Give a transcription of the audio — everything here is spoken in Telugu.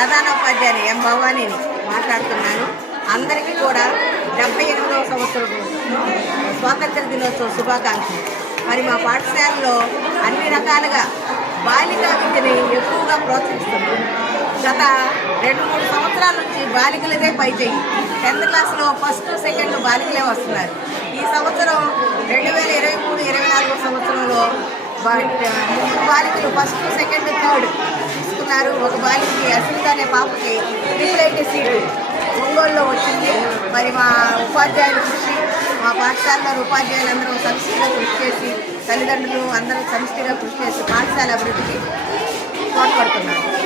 ప్రధానోపాధ్యాయుని ఎం భవానీని మాట్లాడుతున్నాను అందరికీ కూడా డెబ్బై ఎనిమిదవ సంవత్సరం స్వాతంత్ర దినోత్సవ శుభాకాంక్షలు. మరి మా పాఠశాలలో అన్ని రకాలుగా బాలికా విద్యని ఎక్కువగా ప్రోత్సహిస్తున్నాం. గత రెండు మూడు సంవత్సరాల నుంచి బాలికలదే పై చేయి టెన్త్ క్లాస్లో ఫస్ట్ సెకండ్ బాలికలే వస్తున్నారు. ఈ సంవత్సరం రెండు వేల ఇరవై మూడు ఇరవై నాలుగు సంవత్సరంలో బాలికలు ఫస్ట్ సెకండ్ థర్డ్ తీసుకున్నారు ఒక బాలికకి అసలు అనే పాపకి ట్రిపుల్ ఐటీ సీటు ఒంగోలులో వచ్చింది. మరి మా ఉపాధ్యాయులు కృషి మా పాఠశాలలో ఉపాధ్యాయులు అందరూ సమిష్టిగా కృషి చేసి తల్లిదండ్రులు అందరూ సమిష్టిగా కృషి చేసి పాఠశాల అభివృద్ధికి తోడ్పడుతున్నారు.